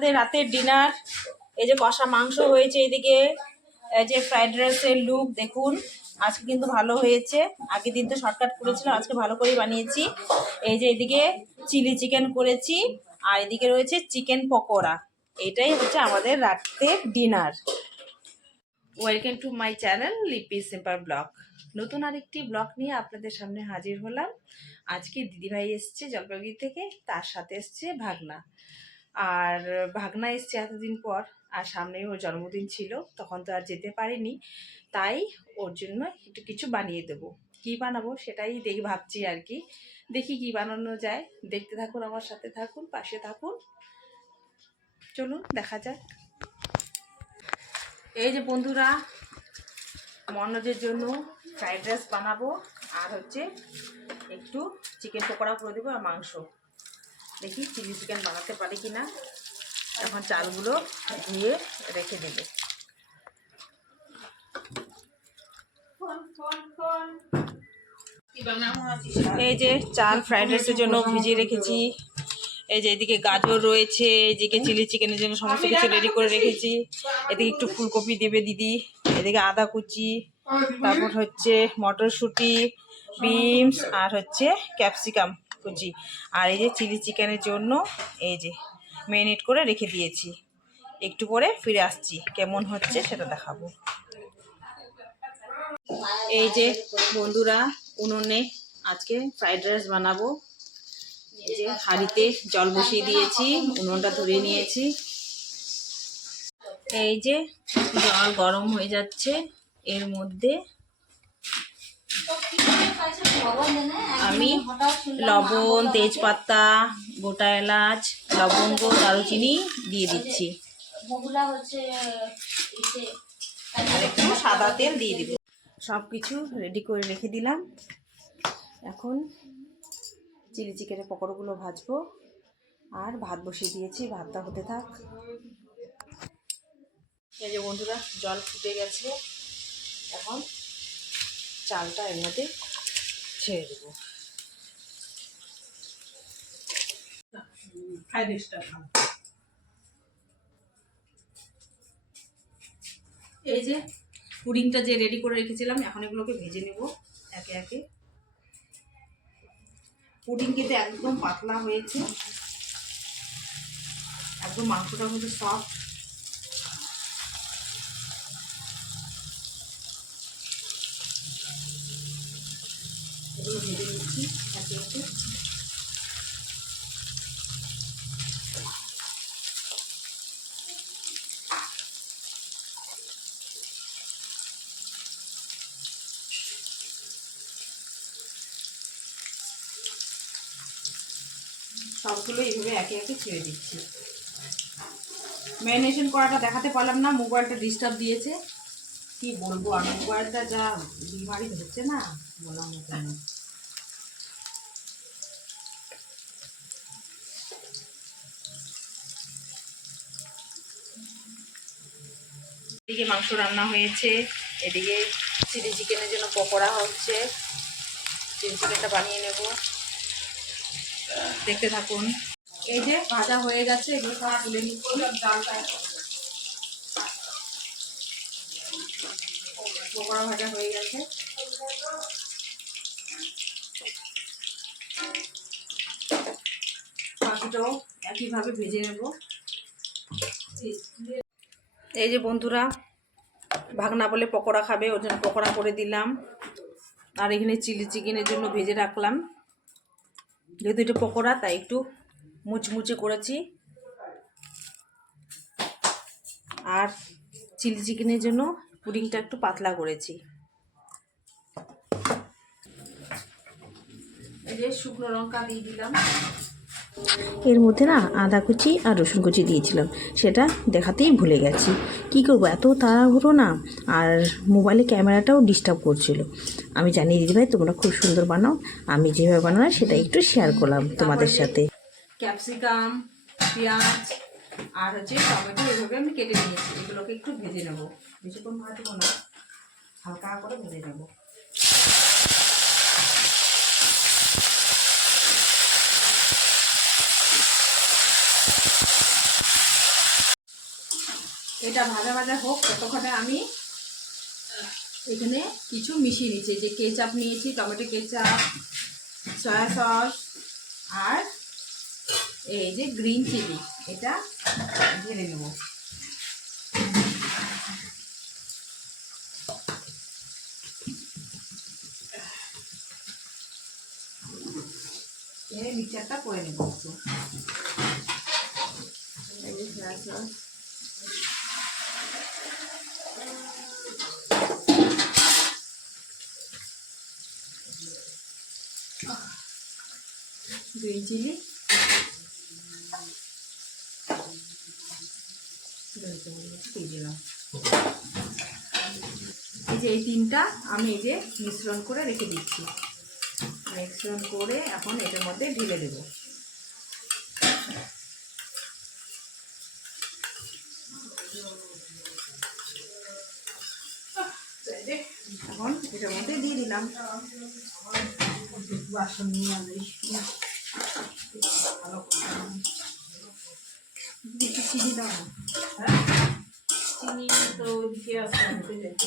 আমাদের রাতের ডিনার এই যে কষা মাংস হয়েছে এদিকে যে ফ্রাইড রাইসের লুক দেখুন, আজকে কিন্তু ভালো হয়েছে। আগের দিন তো শর্টকাট করেছিলাম, আজকে ভালো করেই বানিয়েছি। এই যে এদিকে চিলি চিকেন করেছি, আর এদিকে রয়েছে চিকেন পকোড়া। এটাই হচ্ছে আমাদের রাতের dinner welcome to my channel Lipi সিম্পার blog নতুন আরেকটি ব্লগ নিয়ে আপনাদের সামনে হাজির হলাম। আজকে দিদিভাই এসছে জলপাইগুড়ি থেকে, তার সাথে এসছে ভাগনা। আর ভাগনা এসছে এতদিন পর, আর সামনেই ওর জন্মদিন ছিল, তখন তো আর যেতে পারিনি। তাই ওর জন্য একটু কিছু বানিয়ে দেবো। কি বানাবো সেটাই দেখি, ভাবছি আর কি। দেখি কি বানানো যায়। দেখতে থাকুন, আমার সাথে থাকুন, পাশে থাকুন। চলুন, দেখা যাক। এই যে বন্ধুরা, মনোজের জন্য ফ্রাইড রাইস বানাবো, আর হচ্ছে একটু চিকেন পকোড়া করে দেবো আর মাংস। দেখি চিলি চিকেন বানাতে পারি কি না। এখন চালগুলো ধুয়ে রেখে দেবে। এই যে চাল ফ্রাইড রাইসের জন্য ভিজিয়ে রেখেছি। এই যে এদিকে গাজর রয়েছে, এদিকে চিলি চিকেনের জন্য সমস্ত কিছু রেডি করে রেখেছি। এদিকে একটু ফুলকপি দেবে দিদি, এদিকে আদা কুচি, তারপর হচ্ছে মটরশুঁটি, বিনস আর হচ্ছে ক্যাপসিকাম। কুচি। আর এই যে চিলি চিকেনের জন্য এই যে ম্যারিনেট করে রেখে দিয়েছি। একটু পরে ফিরে আসছি। কেমন হচ্ছে সেটা দেখাবো। এই যে বন্ধুরা, উনুনে আজকে ফ্রাইড রাইস বানাবো। এই যে হাঁড়িতে জল বসিয়ে দিয়েছি, উনুনটা ধরে নিয়েছি। এই যে জল গরম হয়ে যাচ্ছে। এর মধ্যে আমি লবণ, তেজপাতা, গোটা এলাচ, লবঙ্গ, দারুচিনি দিয়ে দিচ্ছি। একটু সাদা তেল দিয়ে দিব। সব কিছু রেডি করে রেখে দিলাম। এখন চিলি চিকেনের পকোড়াগুলো ভাজবো। আর ভাত বসিয়ে দিয়েছি, ভাতটা হতে থাক। এই যে বন্ধুরা, জল ফুটে গেছে। এখন চালটা এর মধ্যে ছেড়ে দেবো। এই যে পুডিংটা যে রেডি করে রেখেছিলাম এখন এগুলোকে ভেজে নেব একে একে। পুডিং কিন্তু একদম পাতলা হয়েছে। একদম মাংসটা হচ্ছে সফট এগুলো ভেজে নিচ্ছি একে একে সবগুলো এইভাবে একে একে ছেড়ে দিচ্ছি। ম্যারিনেশন করাটা দেখাতে পারলাম না মোবাইলটা ডিস্টার্ব দিয়েছে। কি বলব, আর মোবাইলটা যা বিমারি হচ্ছে না, বলার মতো এদিকে মাংস রান্না হয়েছে, এদিকে চিলি চিকেনের জন্য পকোড়া হচ্ছে। চিলি চিকেনটা বানিয়ে নেব। দেখতে থাকুন। এই যে ভাজা হয়ে গেছে, এগুলো সব তুলে নিচ্ছি পকোড়া ভাজা হয়ে গেছে। বাকিটাও একইভাবে ভেজে নেব। এই যে বন্ধুরা, ভাগনা বলে পকোড়া খাবে, ওর জন্য পকোড়া করে দিলাম। আর এখানে চিলি চিকেনের জন্য ভেজে রাখলাম। যেহেতু এটা পকোড়া, তাই একটু মুচমুচে করেছি। আর চিলি চিকেনের জন্য পুডিংটা একটু পাতলা করেছি। এই যে শুকনো লঙ্কা দিয়ে দিলাম। এর মধ্যে না আদা কুচি আর রসুন কুচি দিয়েছিলাম। সেটা দেখাতেই ভুলে গেছি। কি করব? এত তাড়াহুড়ো না? আর মোবাইলে ক্যামেরাটাও ডিস্টার্ব করছিল। আমি জানি দিদিভাই তোমরা খুব সুন্দর বানাও। আমি যেভাবে বানানো সেটা একটু শেয়ার করলাম তোমাদের সাথে। ক্যাপসিকাম পেঁয়াজ আর হচ্ছে টমেটো এভাবে আমি কেটে নিয়েছি। এগুলোকে একটু ভেজে নেব। বেশিক্ষণ ভাজবো না। হালকা করে ভেজে নেব। এটা ভাজা ভাজা হোক, ততক্ষণে আমি এখানে কিছু মিশিয়ে নিচ্ছি। যে কেচাপ নিয়েছি, টমেটো কেচাপ, সয়া সস, আর এই যে গ্রিন চিলি, এটা ঢেলে নেব। এই মিক্সচারটা করে নেব একটু। Soya sauce. গ্রিন চিলি এই যে এই তিনটা আমি এই যে মিশ্রণ করে রেখে দিচ্ছি। মিশ্রণ করে এখন এটার মধ্যে ঢেলে দেব। এখন এটার মধ্যে দিয়ে দিলাম। বাসন নিয়ে আসিস ভালো একটু চিনি দাও হ্যাঁ চিনি তো ওইদিকে যেতে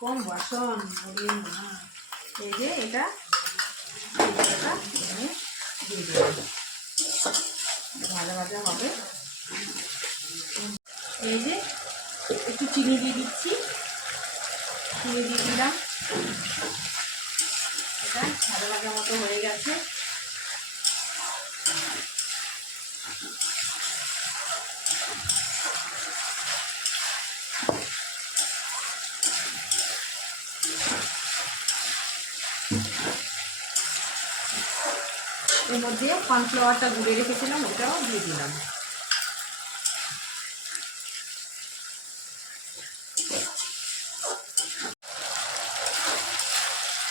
কম বাসন বলি না এই যে এটা দিয়ে দিলাম ভাজা ভাজা হবে এই যে, একটু চিনি দিয়ে দিচ্ছি। চিনি দিয়ে দিলাম। ভাজা ভাজা মতো হয়ে গেছে। এর মধ্যে কর্নফ্লাওয়ারটা গুঁড়ে রেখেছিলাম ওটাও দিয়ে দিলাম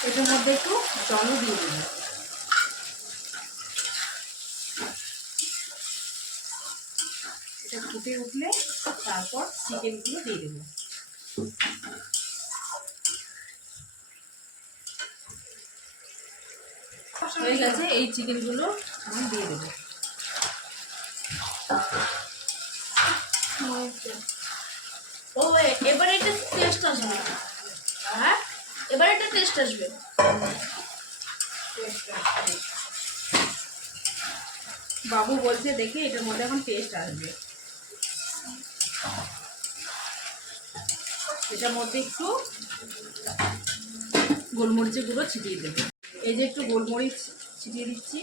এটার মধ্যে একটু জলও দিয়ে দিলাম। এটা ফুটে উঠলে তারপর চিকেনগুলো দিয়ে দেবো। হয়ে গেছে, এই চিকেনগুলো আমি দিয়ে দেবো। ও, এবারে এটা টেস্ট আসবে। হ্যাঁ এবারে এটা টেস্ট আসবে। বাবু বলছে, দেখে এটার মধ্যে এখন টেস্ট আসবে। এটার মধ্যে একটু গোলমরিচের গুঁড়ো ছিটিয়ে দেবে। এই যে একটু গোলমরিচ ছিটিয়ে দিচ্ছি।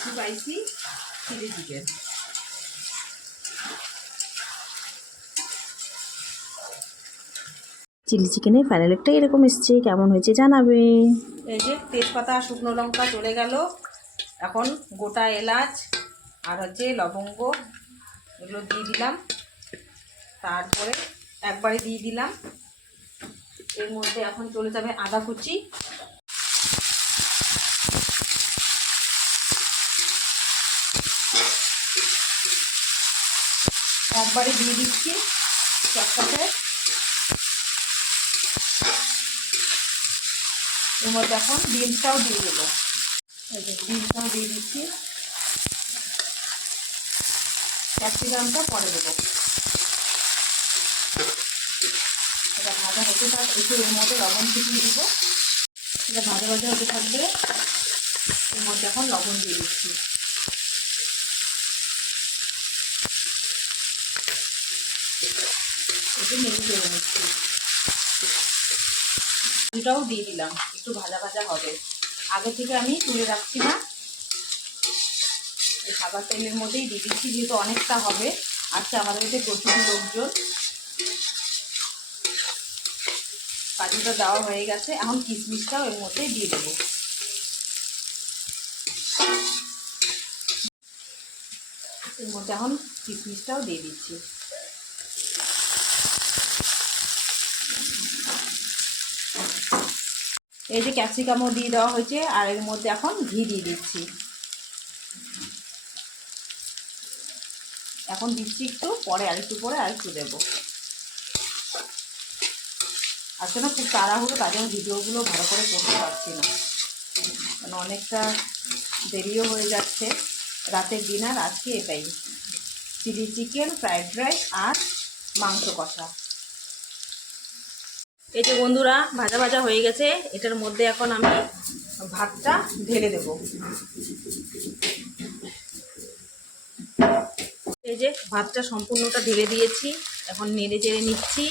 Spicy spicy chilli chicken chilli চিকেনের ফাইনাল একটা এরকম এসছে কেমন হয়েছে জানাবে। এই যে তেজপাতা শুকনো লঙ্কা চলে গেল। এখন গোটা এলাচ আর হচ্ছে লবঙ্গ এগুলো দিয়ে দিলাম। তারপরে একবারে দিয়ে দিলাম। এর মধ্যে এখন চলে যাবে আদা কুচি। একবারে দিয়ে দিচ্ছি চটকাতে এর মধ্যে এখন বিনসটাও দিয়ে দেবো বিনসটাও দিয়ে দিচ্ছি। ক্যাপসিকামটা পরে দেবো। এটা ভাজা হতে থাক, একটু এর মধ্যে লবণ ছিটিয়ে দিব। এটা ভাজা ভাজা হতে থাকবে। এর মধ্যে এখন লবণ দিয়ে দিচ্ছি। একটু নেড়ে চেড়ে নিচ্ছি। দুটাও দিয়ে দিলাম, একটু ভাজা ভাজা হবে। আগে থেকে আমি তুলে রাখছি না। এই সাদা তেলের মধ্যেই দিয়ে দিচ্ছি, যেহেতু অনেকটা হবে। আচ্ছা আমাদের এতে প্রচুর লোকজন। কাজুটা দেওয়া হয়ে গেছে। এখন কিশমিশটাও এর মধ্যে দিয়ে দেবো। এর মধ্যে এখন কিশমিশটাও দিয়ে দিচ্ছি। এই যে ক্যাপসিকামও দিয়ে দেওয়া হয়েছে, আর এর মধ্যে এখন ঘি দিয়ে দিচ্ছি। এখন দিচ্ছি একটু, পরে আরেকটু পরে আরেকটু দেবো। আসলে খুব তাড়াহুড়ো তার জন্য ভিডিওগুলো ভালো করে করতে পারছি না। কারণ অনেকটা দেরিও হয়ে যাচ্ছে। রাতের ডিনার আজকে এটাই। চিলি চিকেন, ফ্রাইড রাইস আর মাংস কষা। এই যে বন্ধুরা, ভাজা ভাজা হয়ে গেছে। এটার মধ্যে এখন আমি ভাতটা ঢেলে দেব। এই যে ভাতটা সম্পূর্ণটা ঢেলে দিয়েছি, এখন নেড়ে চেড়ে নিচ্ছি,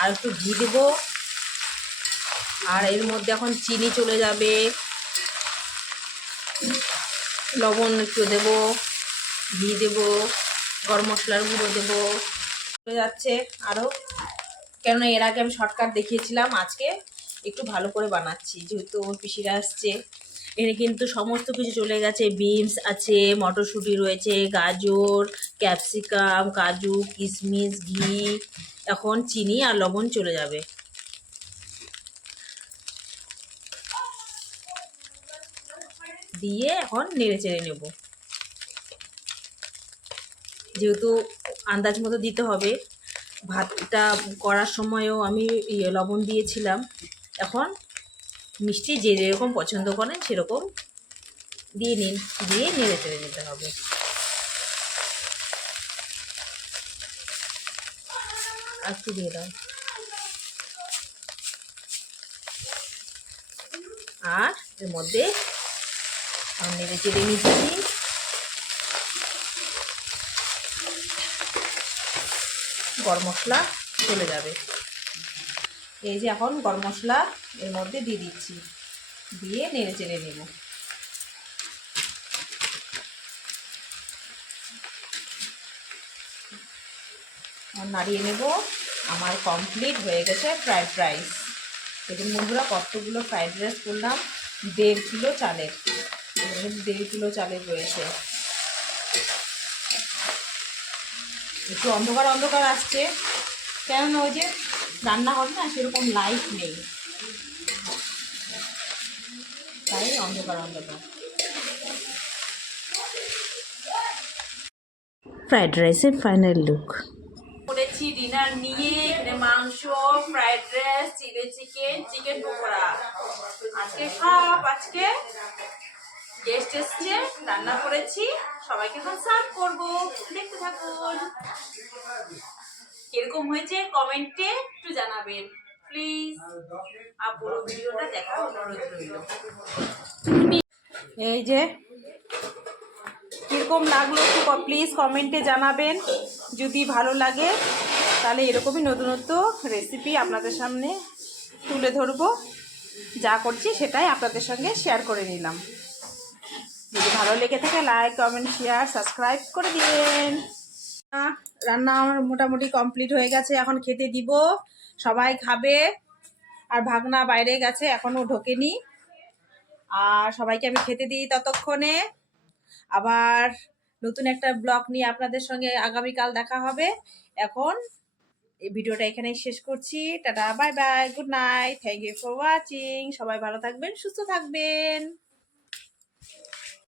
আর একটু ঘি দেব। আর এর মধ্যে এখন চিনি চলে যাবে, লবণ একটু দেব, ঘি দেব, গরম মশলার গুঁড়ো দেবো। চলে যাচ্ছে আরও কেননা এর আগে আমি শর্টকাট দেখিয়েছিলাম, আজকে একটু ভালো করে বানাচ্ছি। যেহেতু আমার পিসিরা আসছে এখানে কিন্তু সমস্ত কিছু চলে গেছে। বিনস আছে, মটরশুঁটি রয়েছে, গাজর ক্যাপসিকাম কাজু কিশমিশ ঘি, এখন চিনি আর লবণ চলে যাবে। দিয়ে এখন নেড়ে চেড়ে নেব। যেহেতু আন্দাজ মতো দিতে হবে। ভাতটা করার সময়ও আমি ইয়ে লবণ দিয়েছিলাম। এখন মিষ্টি যে যেরকম পছন্দ করেন সেরকম দিয়ে নিন, দিয়ে নেড়ে চেড়ে নিতে হবে। আর একটু দিয়ে দাও। আর এর মধ্যে নেড়ে চেড়ে নিচ্ছি গরম মশলা চলে যাবে। এই যে এখন গরম মশলা এর মধ্যে দিয়ে দিচ্ছি। দিয়ে নেড়ে চেড়ে নেব। নাড়িয়ে নেব। আমার কমপ্লিট হয়ে গেছে ফ্রাইড রাইস দেখুন বন্ধুরা কতগুলো ফ্রাইড রাইস করলাম? দেড় কিলো চালের। দেড় কিলো চালের রয়েছে। একটু অন্ধকার অন্ধকার আসছে। কেননা ওই যে রান্না হবে না সেরকম লাইট নেই। তাই অন্ধকার অন্ধকার। ফ্রাইড রাইসের ফাইনাল লুক করেছি ডিনার নিয়ে এখানে মাংস fried rice chilli chicken chicken pakora. আজকে সব আজকে গেস্ট এসছে রান্না করেছি। সবাইকে এখন সার্ভ করব, দেখতে থাকুন। কীরকম হয়েছে কমেন্টে একটু জানাবেন প্লিজ আর পুরো ভিডিওটা দেখার অনুরোধ রইল। এই যে, কীরকম লাগল একটু প্লিজ কমেন্টে জানাবেন। যদি ভালো লাগে, তাহলে এরকমই নতুনত্ব রেসিপি আপনাদের সামনে তুলে ধরবো। যা করছি সেটাই আপনাদের সঙ্গে শেয়ার করে নিলাম। যদি ভালো লেগে থাকে লাইক কমেন্ট শেয়ার সাবস্ক্রাইব করে দিবেন। রান্না আমার মোটামুটি কমপ্লিট হয়ে গেছে, এখন খেতে দিব। সবাই খাবে। আর ভাগনা বাইরে গেছে, এখনও ঢোকেনি। আর সবাইকে আমি খেতে দিই ততক্ষণে। আবার নতুন একটা ব্লগ নিয়ে আপনাদের সঙ্গে আগামীকাল দেখা হবে। এখন এই ভিডিওটা এখানেই শেষ করছি। Tata bye bye good night thank you for watching সবাই ভালো থাকবেন, সুস্থ থাকবেন।